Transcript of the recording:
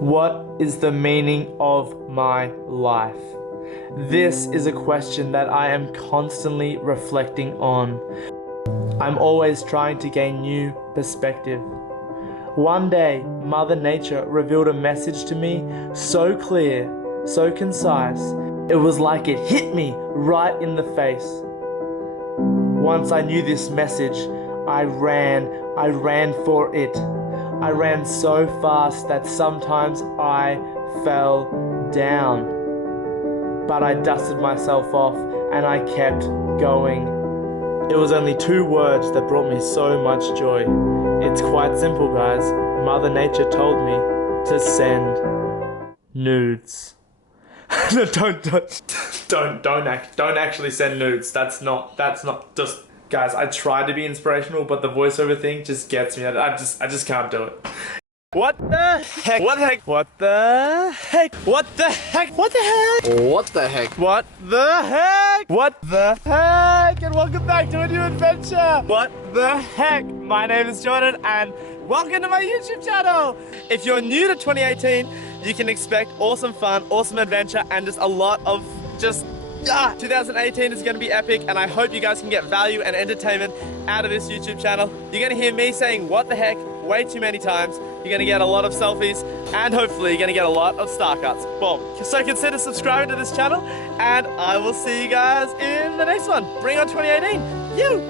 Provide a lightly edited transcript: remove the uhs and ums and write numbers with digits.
What is the meaning of my life? This is a question that I am constantly reflecting on. I'm always trying to gain new perspective. One day, Mother Nature revealed a message to me so clear, so concise, it was like it hit me right in the face. Once I knew this message, I ran for it. I ran so fast that sometimes I fell down. But I dusted myself off and I kept going. It was only 2 words that brought me so much joy. It's quite simple, guys. Mother Nature told me to send nudes. No, don't actually send nudes. That's not just, guys, I tried to be inspirational, but the voiceover thing just gets me. I just can't do it. What the heck? What the heck? What the heck? What the heck? What the heck? What the heck? What the heck? What the heck? And welcome back to a new adventure. What the heck? My name is Jordan and welcome to my YouTube channel. If you're new to 2018, you can expect awesome fun, awesome adventure, and just a lot of 2018 is going to be epic, and I hope you guys can get value and entertainment out of this YouTube channel. You're going to hear me saying what the heck way too many times. You're going to get a lot of selfies, and hopefully you're going to get a lot of star cuts. Well, so consider subscribing to this channel, and I will see you guys in the next one. Bring on 2018. You!